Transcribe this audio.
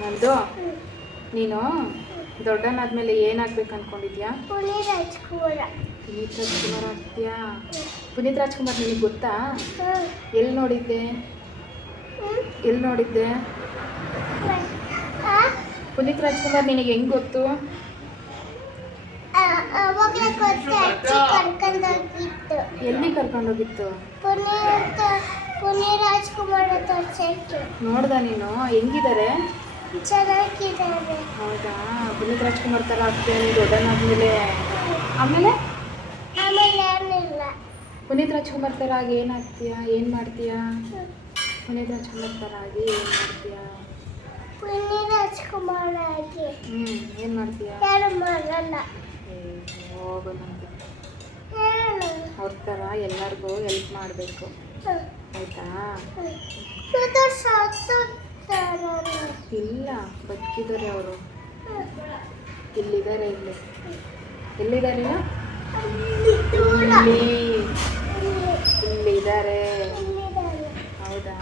ನಂದು ನೀನು ದೊಡ್ಡನಾದ್ಮೇಲೆ ಏನಾಗ್ಬೇಕು ಅನ್ಕೊಂಡಿದ್ಯಾ? ಪುನೀತ್ ರಾಜ್ಕುಮಾರ. ಪುನೀತ್ ರಾಜ್ಕುಮಾರ್ ಆಗ್ತೀಯಾ? ಪುನೀತ್ ರಾಜ್ಕುಮಾರ್ ನಿನಗೆ ಗೊತ್ತಾ. ಎಲ್ಲಿ ನೋಡಿದ್ದೆ. ಎಲ್ಲಿ ನೋಡಿದ್ದೆ? ಪುನೀತ್ ರಾಜ್ಕುಮಾರ್ ನಿನಗೆ ಹೆಂಗ್ ಗೊತ್ತು? ಎಲ್ಲಿ ಕರ್ಕೊಂಡೋಗಿತ್ತು ಪುನೀತ್ ರಾಜ್ಕುಮಾರ್ ನೋಡ್ದ ನೀನು? ಹೆಂಗಿದ್ದಾರೆ ಚೆನ್ನಾಗಿದ್ದಾರೆ. ಹೌದಾ? ಪುನೀತ್ ರಾಜ್ಕುಮಾರ್ ಥರ ಆಗ್ತೀಯ? ನೀನು ದೊಡ್ಡನಾದ್ಮೇಲೆ? ಆಮೇಲೆ? ಆಮೇಲೆ ಏನಿಲ್ಲ ಪುನೀತ್ ರಾಜ್ಕುಮಾರ್ ಥರ ಆಗಿ ಏನಾಗ್ತೀಯಾ ಏನು ಮಾಡ್ತೀಯಾ? ಪುನೀತ್ ರಾಜ್ಕುಮಾರ್ ಥರ ಆಗಿ ಏನು ಮಾಡ್ತೀಯಾ? ಪುನೀತ್ ರಾಜ್ಕುಮಾರ್ ಆಗಿ. ಹ್ಞೂ ಏನು ಮಾಡ್ತೀಯ? ಯಾರು ಮಾಡಲ್ಲ. ಹೋಗೋಣಂತೆ. ಏನು? ಅವ್ರ ಥರ ಎಲ್ಲರಿಗೂ ಹೆಲ್ಪ್ ಮಾಡಬೇಕು. ಆಯಿತಾ. ಇಲ್ಲ ಬದುಕಿದ್ದಾರೆ ಅವರು. ಇಲ್ಲಿದ್ದಾರೆ ಇಲ್ಲಿ. ಎಲ್ಲಿದ್ದಾರೆ ಇಲ್ಲಿ. ಇಲ್ಲಿದ್ದಾರೆ. ಹೌದಾ?